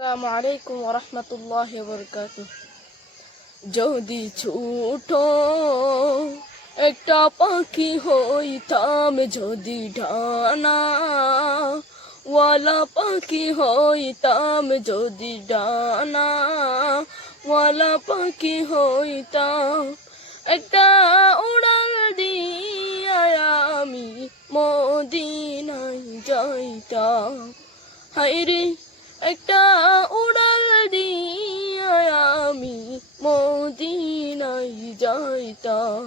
আসসালামু আলাইকুম ওয়া রাহমাতুল্লাহি ওয়া বারাকাতুহু। যদি ছোট একটা পাখি হইতাম, যদি ডানা ওয়ালা পাখি হইতাম, যদি ডানা ওয়ালা পাখি হইতাম, একটা উড়াল দিয়া আমি মদিনায় যাইতাম। হায়রে একটা উড়াল দিয়া আমি মদিনায় যাইতাম।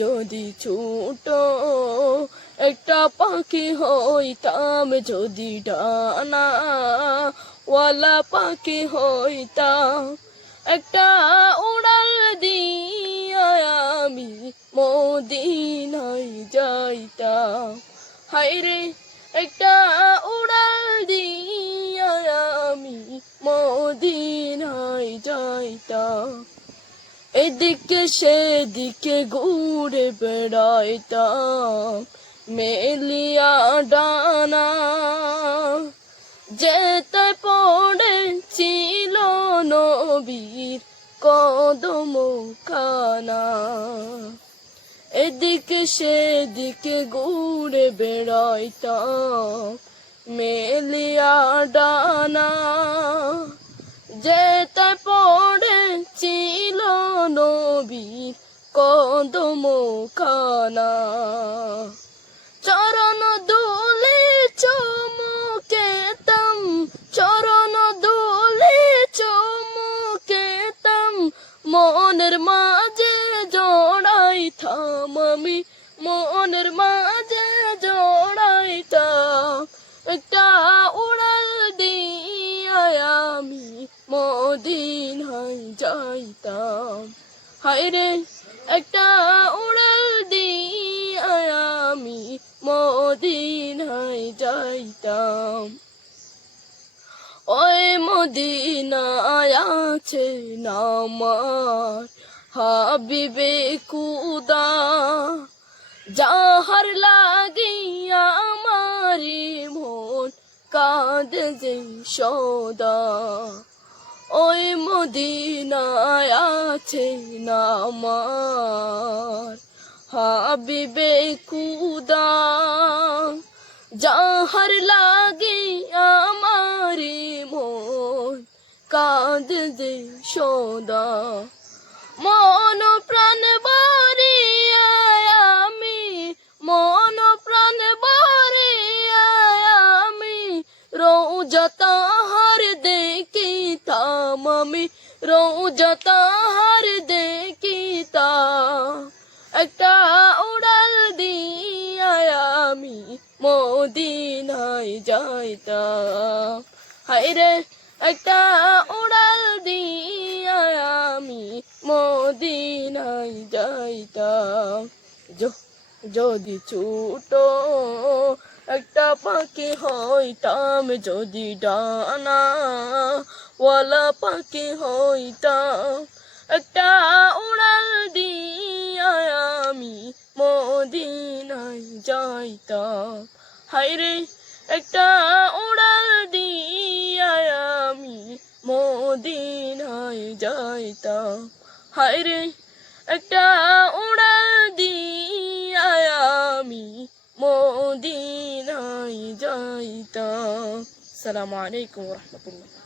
যদি ছোট একটা পাখি হইতাম, যদি ডানা ওয়ালা পাখি হইতাম, একটা উড়াল দিয়া আমি মদিনায় যাইতাম। হায়রে একটা উড়াল দিয়া আমি মদিনায় যাইতাম। এদিকে সেদিকে ঘুরে বেড়াইতাম মেলিয়া ডানা, যেতে পড়েছিল নবীর কদম খানা। এদিকে সেদিকে ঘুরে বেড়াইতাম মেলিয়া ডানা, যেতে পড়েছিল নবীর কদম খানা। চরণ দুলে চুমুকেতাম, চরণ দুলে চুমুকেতাম, মনের মাঝে জড়াইতাম আমি, মনের মাঝে জড়াইতাম। একটা উড়াল দিয়া আমি মদিনায় যাইতাম। হায়রে একটা উড়াল দিয়া আমি মদিনায় যাইতাম। ওই মদিনায় আছে আমার হাবিবে খুদা, যাহার লাগিয়া আমারি মন কাঁদে যে সদা। ওই মদিনায় আছে আমার হাবিবে খুদা, যাহার লাগিয়া আমারি মন কাঁদে যে সদা। মন প্রাণ ভরিয়া আমি, মন প্রাণ ভরিয়া আমি রোজা তাহার দেখিতাম আমি, রোজা তাহার দেখিতাম। একটা উড়াল দিয়া আমি মদিনায় যাইতাম। হায়রে একটা উড়াল দিয়া আমি মদিনায় যাইতাম। যদি ছোট একটা পাখি হইতাম, যদি ডানা ওয়ালা পাখি হইতাম, একটা উড়াল দিয়া আমি মদিনায় যাইতাম। হায়রে একটা উড়াল দিয়া আমি মদিনায় যাইতাম। হায়রে একটা উড়াল দিয়া আমি মদিনায় যাইতাম। আসসালামু আলাইকুম ওয়া রাহমাতুল্লাহ।